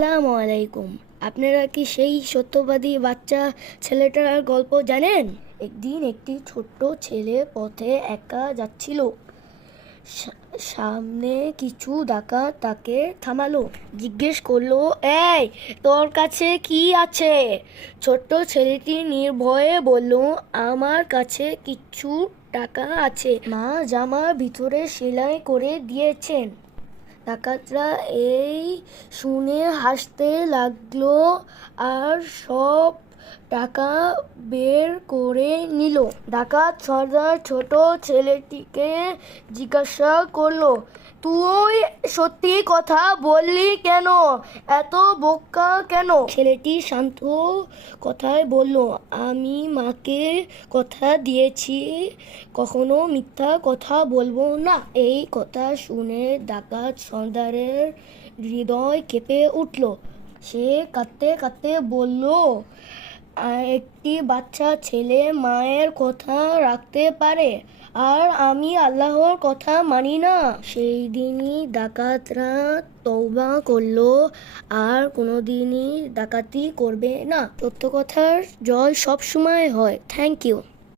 আসসালামু আলাইকুম। আপনারা কি সেই সত্যবাদী বাচ্চা ছেলেটার গল্প জানেন? একদিন একটি ছোট্ট ছেলে পথে একা যাচ্ছিল। সামনে কিছু ডাকাত তাকে থামালো, জিজ্ঞেস করলো, এই, তোর কাছে কি আছে? ছোট্ট ছেলেটি নির্ভয়ে বলল, আমার কাছে কিছু টাকা আছে, মা জামার ভিতরে সেলাই করে দিয়েছেন। ডাকাতরা এই শুনে হাসতে লাগলো আর সব টাকা বের করে নিল। ডাকাত সর্দার ছোট ছেলেটিকে জিজ্ঞাসা করলো, তুই সত্যি কথা বললি কেন? এত বোকা কেন? ছেলেটি শান্ত কথায় বলল, আমি মাকে কথা দিয়েছি, কখনো মিথ্যা কথা বলবো না। এই কথা শুনে ডাকাত সর্দারের হৃদয় কেঁপে উঠল। সে কাঁদতে কাঁদতে বলল, একটি বাচ্চা ছেলে মায়ের কথা রাখতে পারে, আর আমি আল্লাহর কথা মানি না। সেই দিনই ডাকাতরা তওবা করলো, আর কোনোদিনই ডাকাতি করবে না। সত্য কথার জয় সব সময় হয়। Thank you.